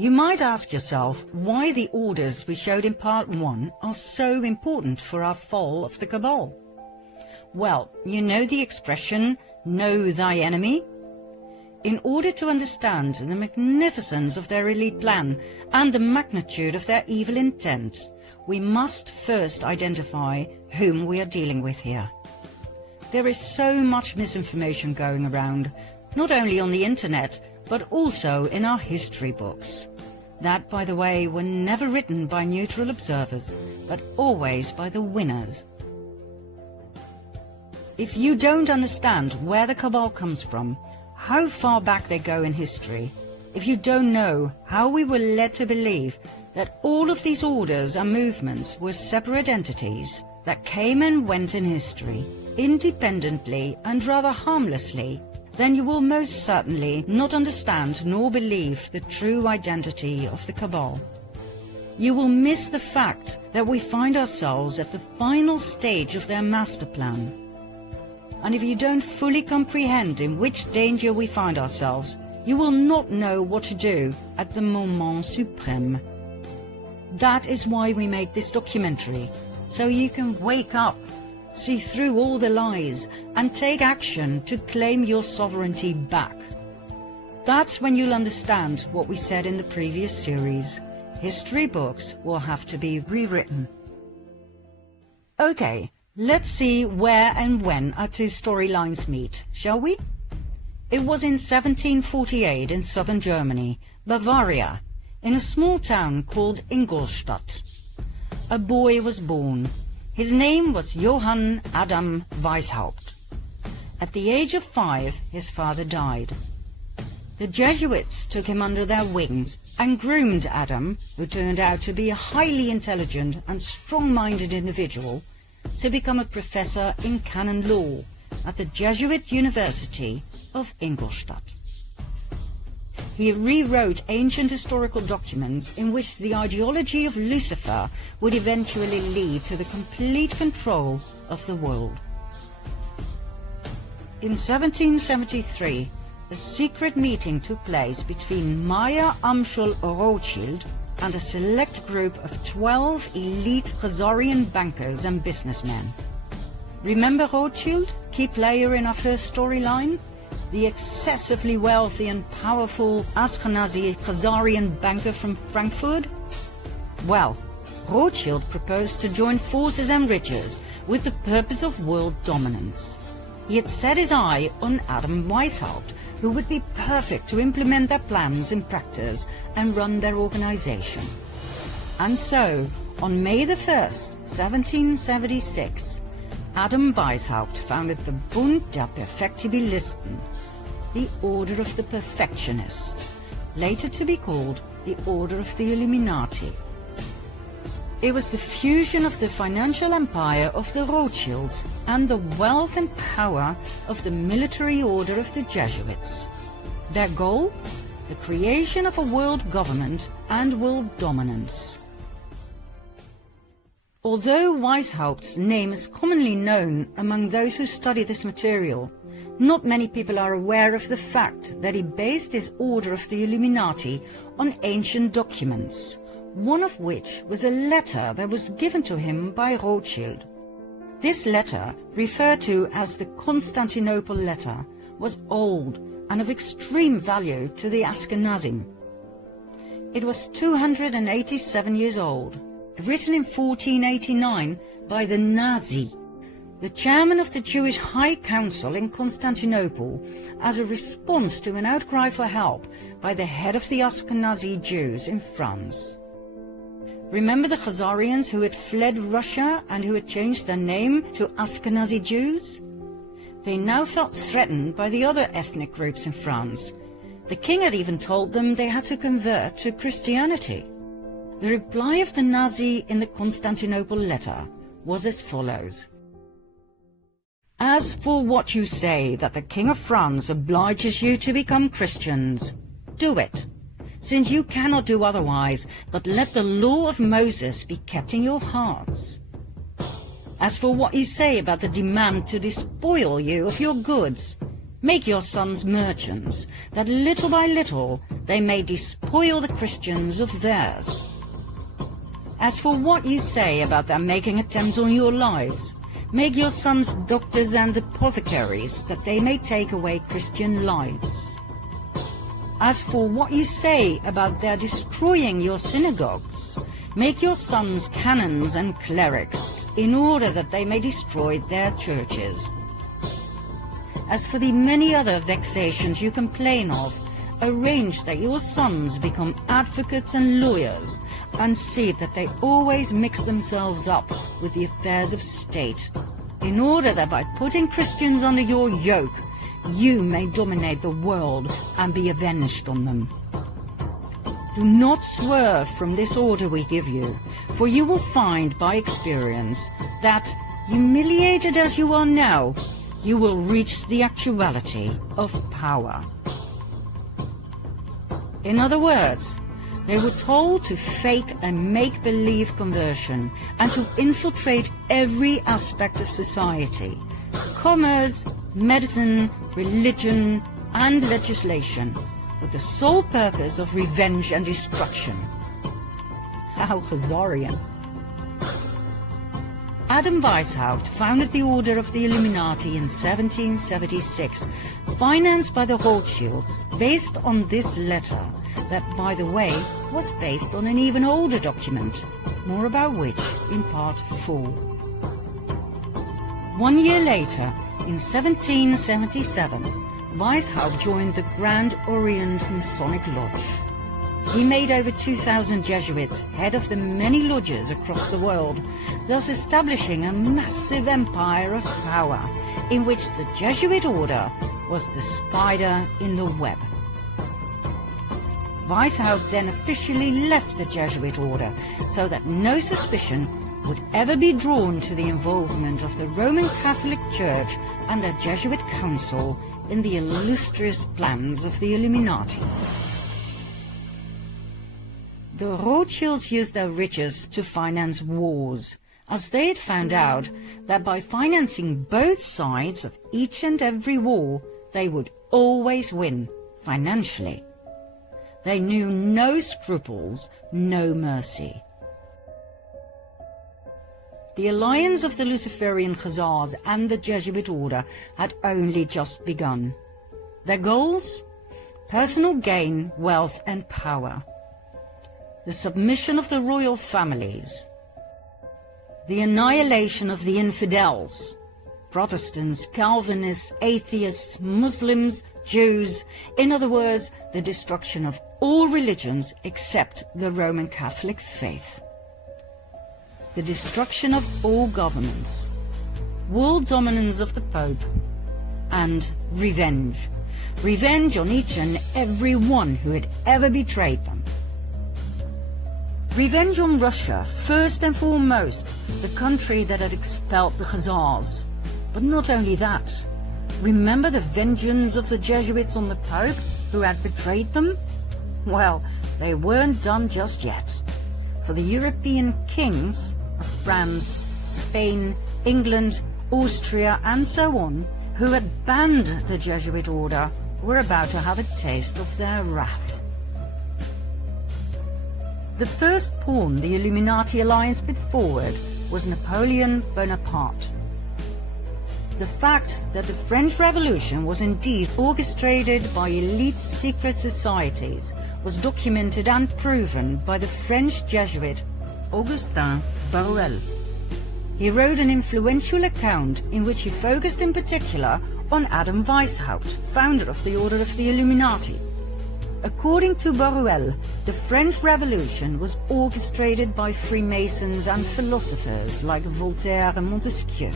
You might ask yourself why the orders we showed in part 1 are so important for our fall of the Cabal. Well, you know the expression, know thy enemy? In order to understand the magnificence of their elite plan and the magnitude of their evil intent, we must first identify whom we are dealing with here. There is so much misinformation going around, not only on the internet, but also in our history books. That, by the way, were never written by neutral observers, but always by the winners. If you don't understand where the Cabal comes from, how far back they go in history, if you don't know how we were led to believe that all of these orders and movements were separate entities that came and went in history, independently and rather harmlessly, then you will most certainly not understand nor believe the true identity of the Cabal. You will miss the fact that we find ourselves at the final stage of their master plan. And if you don't fully comprehend in which danger we find ourselves, you will not know what to do at the moment suprême. That is why we make this documentary, so you can wake up, see through all the lies, and take action to claim your sovereignty back. That's when you'll understand what we said in the previous series. History books will have to be rewritten. Okay, let's see where and when our two storylines meet, shall we? It was in 1748 in southern Germany, Bavaria, in a small town called Ingolstadt. A boy was born. His name was Johann Adam Weishaupt. At the age of 5, his father died. The Jesuits took him under their wings and groomed Adam, who turned out to be a highly intelligent and strong-minded individual, to become a professor in canon law at the Jesuit University of Ingolstadt. He rewrote ancient historical documents in which the ideology of Lucifer would eventually lead to the complete control of the world. In 1773, a secret meeting took place between Meyer Amschel Rothschild and a select group of 12 elite Khazarian bankers and businessmen. Remember Rothschild, key player in our first storyline? The excessively wealthy and powerful Ashkenazi Khazarian banker from Frankfurt? Well, Rothschild proposed to join forces and riches with the purpose of world dominance. He had set his eye on Adam Weishaupt, who would be perfect to implement their plans in practice and run their organization. And so, on May the 1st, 1776, Adam Weishaupt founded the Bund der Perfektibilisten, the Order of the Perfectionists, later to be called the Order of the Illuminati. It was the fusion of the financial empire of the Rothschilds and the wealth and power of the military order of the Jesuits. Their goal? The creation of a world government and world dominance. Although Weishaupt's name is commonly known among those who study this material, not many people are aware of the fact that he based his Order of the Illuminati on ancient documents, one of which was a letter that was given to him by Rothschild. This letter, referred to as the Constantinople letter, was old and of extreme value to the Ashkenazim. It was 287 years old, written in 1489 by the Nazi, the chairman of the Jewish High Council in Constantinople, as a response to an outcry for help by the head of the Ashkenazi Jews in France. Remember the Khazarians who had fled Russia and who had changed their name to Ashkenazi Jews? They now felt threatened by the other ethnic groups in France. The king had even told them they had to convert to Christianity. The reply of the Nazi in the Constantinople letter was as follows. As for what you say that the King of France obliges you to become Christians, do it, since you cannot do otherwise, but let the law of Moses be kept in your hearts. As for what you say about the demand to despoil you of your goods, make your sons merchants, that little by little they may despoil the Christians of theirs. As for what you say about their making attempts on your lives, make your sons doctors and apothecaries, that they may take away Christian lives. As for what you say about their destroying your synagogues, make your sons canons and clerics, in order that they may destroy their churches. As for the many other vexations you complain of, arrange that your sons become advocates and lawyers, and see that they always mix themselves up with the affairs of state, in order that by putting Christians under your yoke, you may dominate the world and be avenged on them. Do not swerve from this order we give you, for you will find by experience that, humiliated as you are now, you will reach the actuality of power. In other words, they were told to fake a make-believe conversion and to infiltrate every aspect of society: commerce, medicine, religion, and legislation, with the sole purpose of revenge and destruction. How Khazarian! Adam Weishaupt founded the Order of the Illuminati in 1776, financed by the Rothschilds, based on this letter, that, by the way, was based on an even older document, more about which in Part 4. 1 year later, in 1777, Weishaupt joined the Grand Orient Masonic Lodge. He made over 2,000 Jesuits head of the many lodges across the world, thus establishing a massive empire of power, in which the Jesuit order was the spider in the web. Weishaupt then officially left the Jesuit order, so that no suspicion would ever be drawn to the involvement of the Roman Catholic Church and a Jesuit council in the illustrious plans of the Illuminati. The Rothschilds used their riches to finance wars, as they had found out that by financing both sides of each and every war, they would always win financially. They knew no scruples, no mercy. The alliance of the Luciferian Khazars and the Jesuit order had only just begun. Their goals? Personal gain, wealth and power. The submission of the royal families. The annihilation of the infidels. Protestants, Calvinists, atheists, Muslims, Jews, in other words, the destruction of all religions except the Roman Catholic faith. The destruction of all governments, world dominance of the Pope, and revenge. Revenge on each and every one who had ever betrayed them. Revenge on Russia, first and foremost, the country that had expelled the Khazars. But not only that. Remember the vengeance of the Jesuits on the Pope, who had betrayed them? Well, they weren't done just yet. For the European kings of France, Spain, England, Austria, and so on, who had banned the Jesuit order, were about to have a taste of their wrath. The first pawn the Illuminati alliance put forward was Napoleon Bonaparte. The fact that the French Revolution was indeed orchestrated by elite secret societies was documented and proven by the French Jesuit Augustin Baruel. He wrote an influential account in which he focused in particular on Adam Weishaupt, founder of the Order of the Illuminati. According to Baruel, the French Revolution was orchestrated by Freemasons and philosophers like Voltaire and Montesquieu.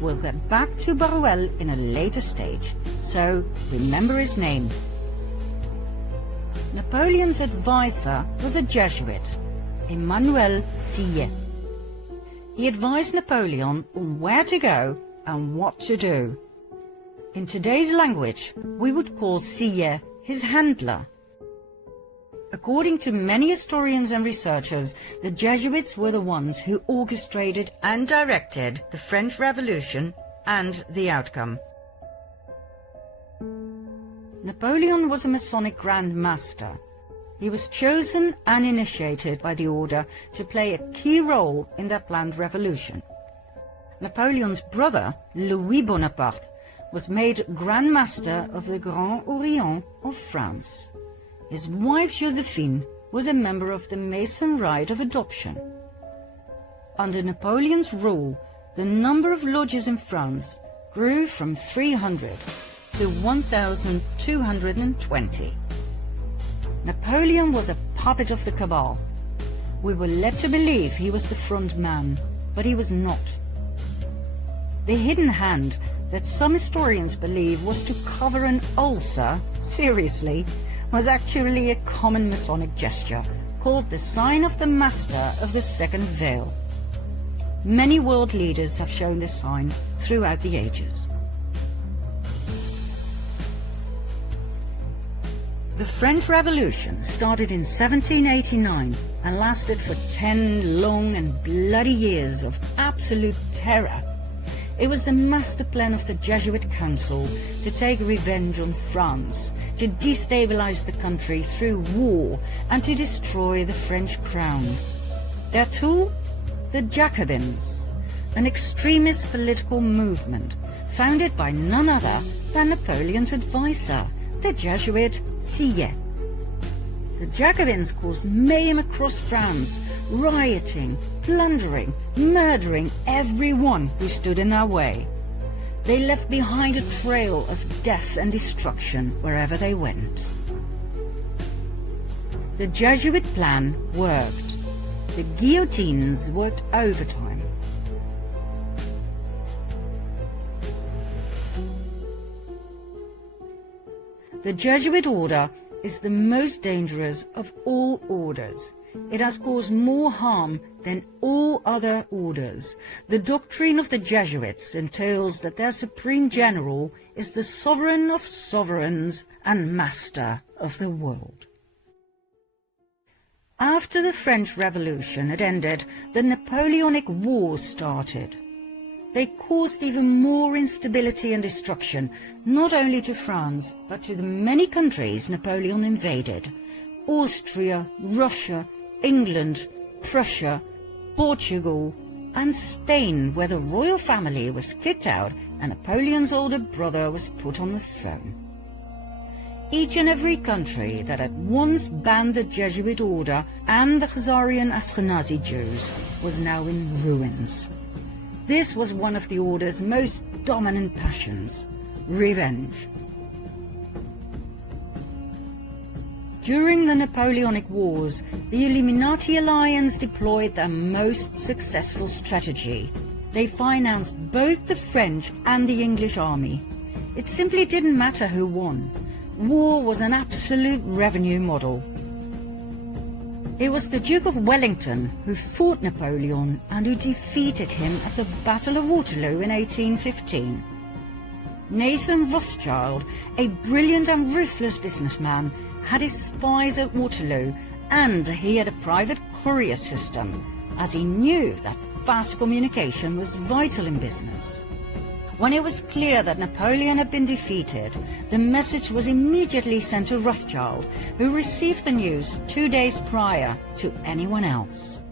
We'll get back to Baruel in a later stage, so remember his name. Napoleon's advisor was a Jesuit, Emmanuel Sillet. He advised Napoleon on where to go and what to do. In today's language, we would call Sillet his handler. According to many historians and researchers, the Jesuits were the ones who orchestrated and directed the French Revolution and the outcome. Napoleon was a Masonic Grand Master. He was chosen and initiated by the order to play a key role in their planned revolution. Napoleon's brother, Louis Bonaparte, was made Grand Master of the Grand Orient of France. His wife Josephine was a member of the Mason Rite of Adoption. Under Napoleon's rule, the number of lodges in France grew from 300 to 1,220. Napoleon was a puppet of the Cabal. We were led to believe he was the front man, but he was not. The hidden hand that some historians believe was to cover an ulcer, seriously, was actually a common Masonic gesture called the sign of the Master of the Second Veil. Many world leaders have shown this sign throughout the ages. The French Revolution started in 1789 and lasted for 10 long and bloody years of absolute terror. It was the master plan of the Jesuit Council to take revenge on France, to destabilize the country through war, and to destroy the French crown. Their tool? The Jacobins, an extremist political movement founded by none other than Napoleon's advisor, the Jesuit Sieyes. The Jacobins caused mayhem across France, rioting, plundering, murdering everyone who stood in their way. They left behind a trail of death and destruction wherever they went. The Jesuit plan worked. The guillotines worked overtime. The Jesuit order is the most dangerous of all orders. It has caused more harm than all other orders. The doctrine of the Jesuits entails that their supreme general is the sovereign of sovereigns and master of the world. After the French Revolution had ended, the Napoleonic Wars started. They caused even more instability and destruction, not only to France, but to the many countries Napoleon invaded: Austria, Russia, England, Prussia, Portugal, and Spain, where the royal family was kicked out and Napoleon's older brother was put on the throne. Each and every country that had once banned the Jesuit order and the Khazarian Ashkenazi Jews was now in ruins. This was one of the order's most dominant passions: revenge. During the Napoleonic Wars, the Illuminati alliance deployed their most successful strategy. They financed both the French and the English army. It simply didn't matter who won. War was an absolute revenue model. It was the Duke of Wellington who fought Napoleon and who defeated him at the Battle of Waterloo in 1815. Nathan Rothschild, a brilliant and ruthless businessman, had his spies at Waterloo, and he had a private courier system, as he knew that fast communication was vital in business. When it was clear that Napoleon had been defeated, the message was immediately sent to Rothschild, who received the news 2 days prior to anyone else.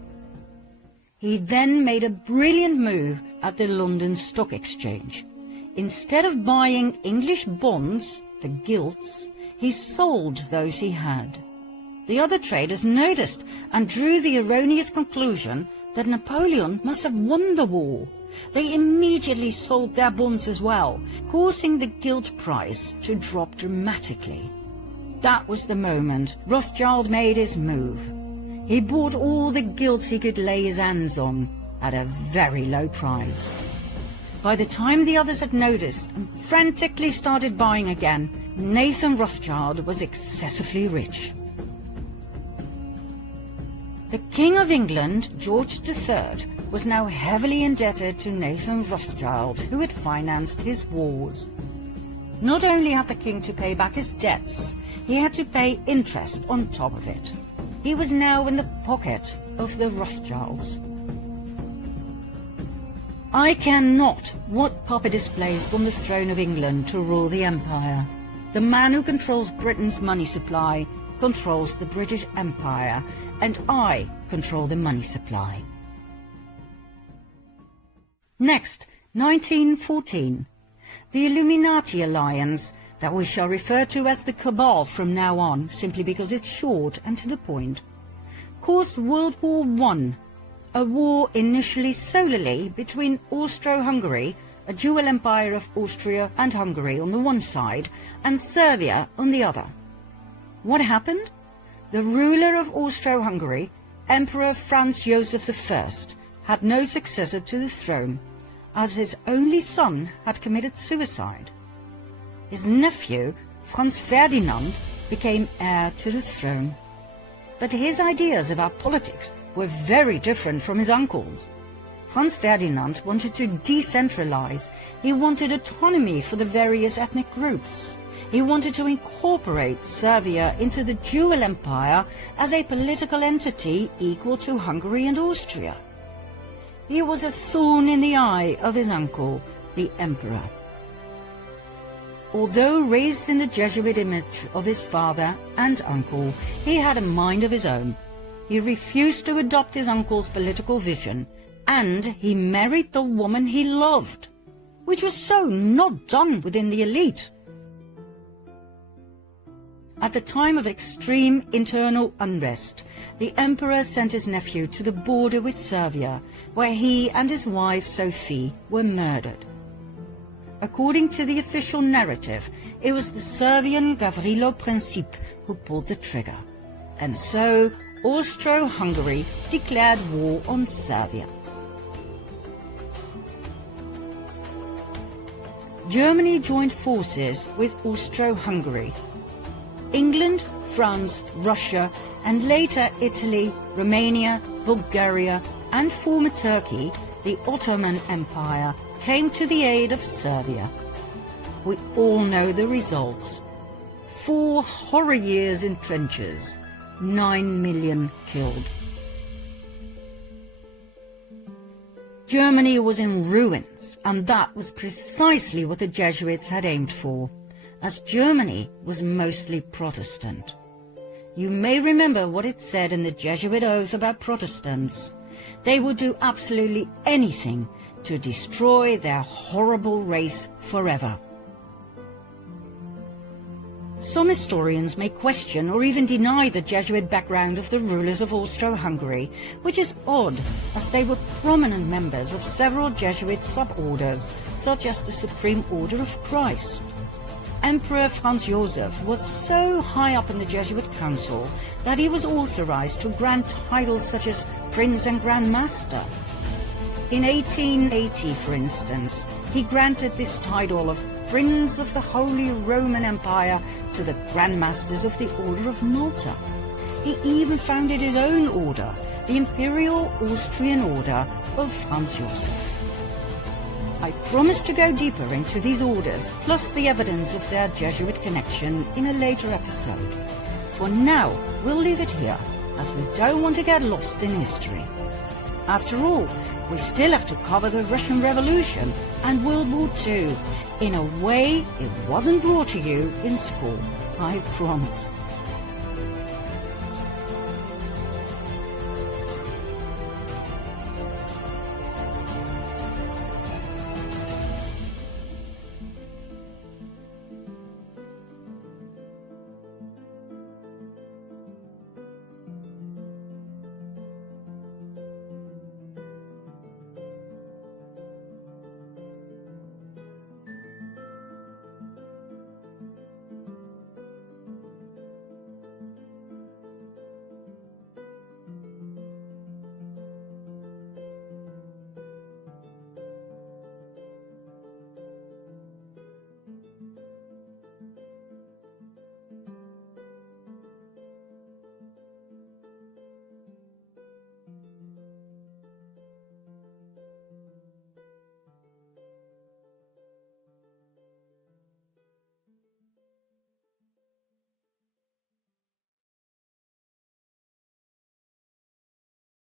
He then made a brilliant move at the London Stock Exchange. Instead of buying English bonds, the gilts, he sold those he had. The other traders noticed and drew the erroneous conclusion that Napoleon must have won the war. They immediately sold their bonds as well, causing the gilt price to drop dramatically. That was the moment Rothschild made his move. He bought all the gilts he could lay his hands on at a very low price. By the time the others had noticed and frantically started buying again, Nathan Rothschild was excessively rich. The King of England, George III, was now heavily indebted to Nathan Rothschild, who had financed his wars. Not only had the king to pay back his debts, he had to pay interest on top of it. He was now in the pocket of the Rothschilds. I care not what puppet is placed on the throne of England to rule the empire. The man who controls Britain's money supply controls the British Empire, and I control the money supply. Next, 1914. The Illuminati alliance, that we shall refer to as the Cabal from now on, simply because it's short and to the point, caused World War I, a war initially solely between Austro-Hungary, a dual empire of Austria and Hungary on the one side, and Serbia on the other. What happened? The ruler of Austro-Hungary, Emperor Franz Joseph I, had no successor to the throne, as his only son had committed suicide. His nephew, Franz Ferdinand, became heir to the throne. But his ideas about politics were very different from his uncle's. Franz Ferdinand wanted to decentralize. He wanted autonomy for the various ethnic groups. He wanted to incorporate Serbia into the dual empire as a political entity equal to Hungary and Austria. He was a thorn in the eye of his uncle, the emperor. Although raised in the Jesuit image of his father and uncle, he had a mind of his own. He refused to adopt his uncle's political vision, and he married the woman he loved, which was so not done within the elite. At the time of extreme internal unrest, the emperor sent his nephew to the border with Serbia, where he and his wife Sophie were murdered. According to the official narrative, it was the Serbian Gavrilo Princip who pulled the trigger, and so Austro-Hungary declared war on Serbia. Germany joined forces with Austro-Hungary. England, France, Russia, and later Italy, Romania, Bulgaria, and former Turkey, the Ottoman Empire, came to the aid of Serbia. We all know the results. 4 horror years in trenches, 9 million killed. Germany was in ruins, and that was precisely what the Jesuits had aimed for, as Germany was mostly Protestant. You may remember what it said in the Jesuit oath about Protestants. They would do absolutely anything to destroy their horrible race forever. Some historians may question or even deny the Jesuit background of the rulers of Austro-Hungary, which is odd, as they were prominent members of several Jesuit suborders, such as the Supreme Order of Christ. Emperor Franz Joseph was so high up in the Jesuit council that he was authorized to grant titles such as Prince and Grand Master. In 1880, for instance, he granted this title of Prince of the Holy Roman Empire to the Grand Masters of the Order of Malta. He even founded his own order, the Imperial Austrian Order of Franz Joseph. I promise to go deeper into these orders, plus the evidence of their Jesuit connection, in a later episode. For now, we'll leave it here, as we don't want to get lost in history. After all, we still have to cover the Russian Revolution and World War II, in a way it wasn't brought to you in school, I promise.